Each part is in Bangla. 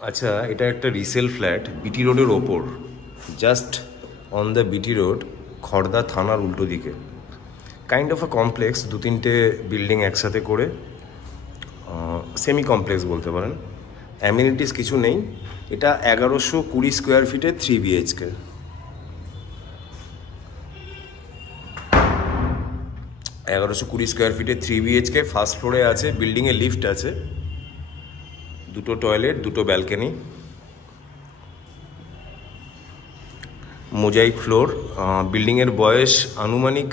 আচ্ছা, এটা একটা রিসেল ফ্ল্যাট বিটি রোডের ওপর, just on the BT road, Khardah থানার উল্টো দিকে। কাইন্ড অফ আ কমপ্লেক্স, 2-3টে বিল্ডিং একসাথে করে, সেমি কমপ্লেক্স বলতে পারেন। অ্যামিনিটিস কিছু নেই। এটা 1120 স্কোয়ার ফিটে 3 BHK। স্কোয়ার ফিটে 3 BHK। ফার্স্ট ফ্লোরে আছে, বিল্ডিংয়ে লিফট আছে, 2টো টয়লেট, 2টো ব্যালকনি, মোজাইক ফ্লোর। বিল্ডিংয়ের বয়স আনুমানিক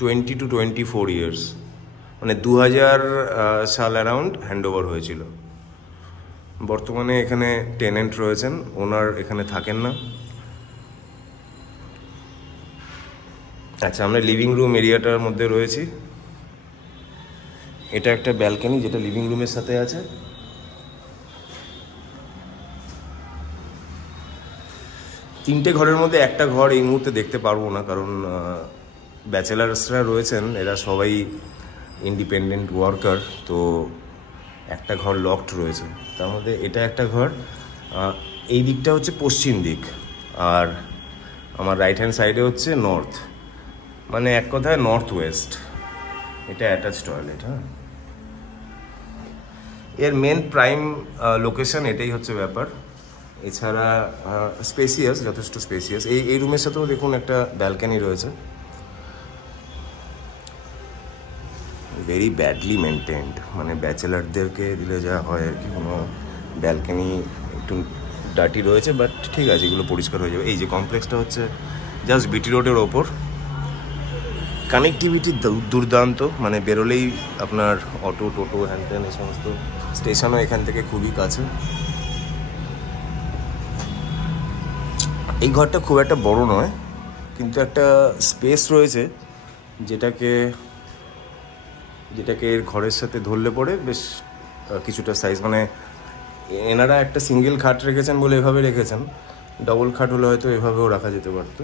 20 to 24 ইয়ার্স, মানে 2000 সাল অ্যারাউন্ড হ্যান্ডওভার হয়েছিল। বর্তমানে এখানে টেনেন্ট রয়েছেন, ওনার এখানে থাকেন না। আচ্ছা, আমরা লিভিং রুম এরিয়াটার মধ্যে রয়েছি। এটা একটা ব্যালকনি যেটা লিভিং রুমের সাথে আছে। তিনটে ঘরের মধ্যে একটা ঘর এই মুহূর্তে দেখতে পারবো না, কারণ ব্যাচেলার্সরা রয়েছেন, এরা সবাই ইন্ডিপেন্ডেন্ট ওয়ার্কার, তো একটা ঘর লকড রয়েছে। তার মধ্যে এটা একটা ঘর। এই দিকটা হচ্ছে পশ্চিম দিক, আর আমার রাইট হ্যান্ড সাইডে হচ্ছে নর্থ, মানে এক কথায় নর্থ ওয়েস্ট। এটা অ্যাটাচ টয়লেট। হ্যাঁ, এর মেন প্রাইম লোকেশন এটাই হচ্ছে ব্যাপার। এছাড়া স্পেসিয়াস, যথেষ্ট স্পেসিয়াস। এই রুমের সাথেও দেখুন একটা ব্যালকনি রয়েছে, ভেরি ব্যাডলি মেনটেন্ড, মানে ব্যাচেলারদেরকে দিলে যা হয় আর কি। কোনো ব্যালকনি একটু ডার্টি রয়েছে, বাট ঠিক আছে, এগুলো পরিষ্কার হয়ে যাবে। এই যে কমপ্লেক্সটা হচ্ছে জাস্ট বিটি রোডের ওপর। কানেক্টিভিটি দুর্দান্ত, মানে বেরোলেই আপনার অটো, টোটো, হ্যান ত্যান এই সমস্ত স্টেশনও এখান থেকে খুবই কাছে। এই ঘরটা খুব একটা বড় নয়, কিন্তু একটা স্পেস রয়েছে যেটাকে এর ঘরের সাথে ধরলে পড়ে বেশ কিছুটা সাইজ। মানে এনারা একটা সিঙ্গেল খাট রেখেছেন বলে এভাবে রেখেছেন, ডবল খাট হলে হয়তো এভাবেও রাখা যেতে পারতো।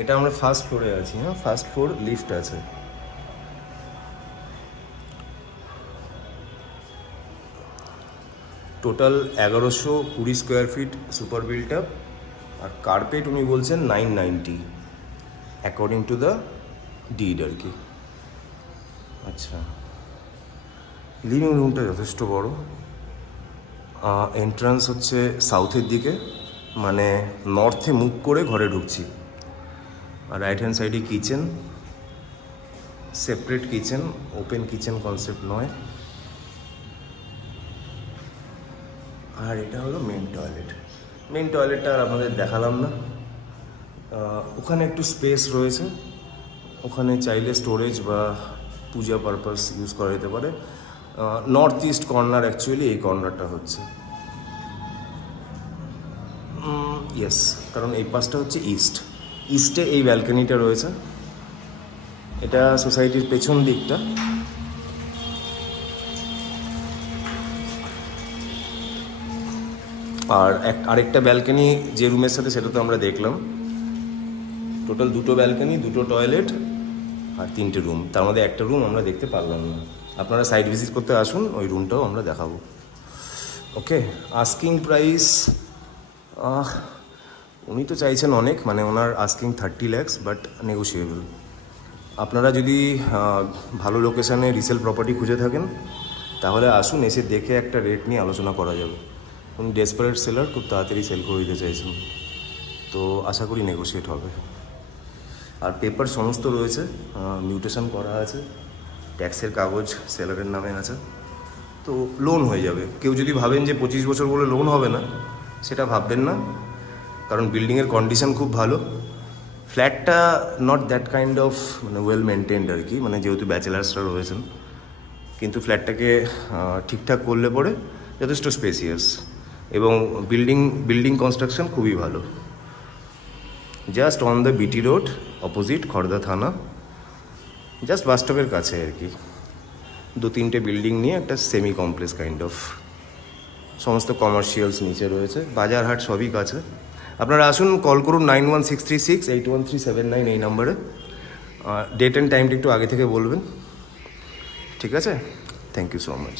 এটা আমরা ফার্স্ট ফ্লোরে আছি। হ্যাঁ, ফার্স্ট ফ্লোর, লিফট আছে। Total 1120 square feet super built up, আর কার্পেট উনি বলছেন 990 অ্যাকর্ডিং টু দ্য ডিড আর কি। আচ্ছা, লিভিং রুমটা যথেষ্ট বড়। এন্ট্রান্স হচ্ছে সাউথের দিকে, মানে নর্থে মুখ করে ঘরে ঢুকছি। আর রাইট হ্যান্ড সাইডে kitchen, separate kitchen, open kitchen concept নয়। আর এটা হলো মেন টয়লেট। মেন টয়লেটটা আর আপনাদের দেখালাম না। ওখানে একটু স্পেস রয়েছে, ওখানে চাইলে স্টোরেজ বা পূজা পারপাস ইউজ করা যেতে পারে। নর্থ ইস্ট কর্নার অ্যাকচুয়ালি এই কর্নারটা হচ্ছে, ইয়েস, কারণ এই পাশটা হচ্ছে ইস্টে এই ব্যালকনিটা রয়েছে। এটা সোসাইটির পেছন দিকটা। আর আরেকটা ব্যালকনি যে রুমের সাথে, সেটা তো আমরা দেখলাম। টোটাল 2টো ব্যালকনি, 2টো টয়লেট আর 3টে রুম। তার মধ্যে একটা রুম আমরা দেখতে পারলাম না। আপনারা সাইট ভিজিট করতে আসুন, ওই রুমটাও আমরা দেখাবো। ওকে, আস্কিং প্রাইস উনি তো চাইছেন অনেক, মানে ওনার আস্কিং 30 lakhs, বাট নেগোশিয়েবল। আপনারা যদি ভালো লোকেশানে রিসেল প্রপার্টি খুঁজে থাকেন, তাহলে আসুন, এসে দেখে একটা রেট নিয়ে আলোচনা করা যাবে। উনি ডেসপারেট সেলার, খুব তাড়াতাড়ি সেল করে দিতে চাইছেন, তো আশা করি নেগোশিয়েট হবে। আর পেপার সমস্ত রয়েছে, মিউটেশন করা আছে, ট্যাক্সের কাগজ সেলারের নামে আছে, তো লোন হয়ে যাবে। কেউ যদি ভাবেন যে 25 বছর বলে লোন হবে না, সেটা ভাববেন না, কারণ বিল্ডিংয়ের কন্ডিশন খুব ভালো। ফ্ল্যাটটা নট দ্যাট কাইন্ড অফ, মানে ওয়েল মেনটেন্ড আর কি, মানে যেহেতু ব্যাচেলার্সরা রয়েছেন, কিন্তু ফ্ল্যাটটাকে ঠিকঠাক করলে পরে যথেষ্ট স্পেসিয়াস, এবং বিল্ডিং কনস্ট্রাকশন খুবই ভালো। Just on the BT road, opposite Khardah থানা, জাস্ট বাস স্টপের কাছে আর কি। 2-3টে বিল্ডিং নিয়ে একটা সেমি কমপ্লেক্স কাইন্ড অফ। সমস্ত কমার্শিয়ালস নিচে রয়েছে, বাজার হাট সবই কাছে। আপনারা আসুন, কল করুন 9163681379 এই নাম্বারে। ডেট অ্যান্ড টাইমটা একটু আগে থেকে বলবেন, ঠিক আছে? Thank you so much.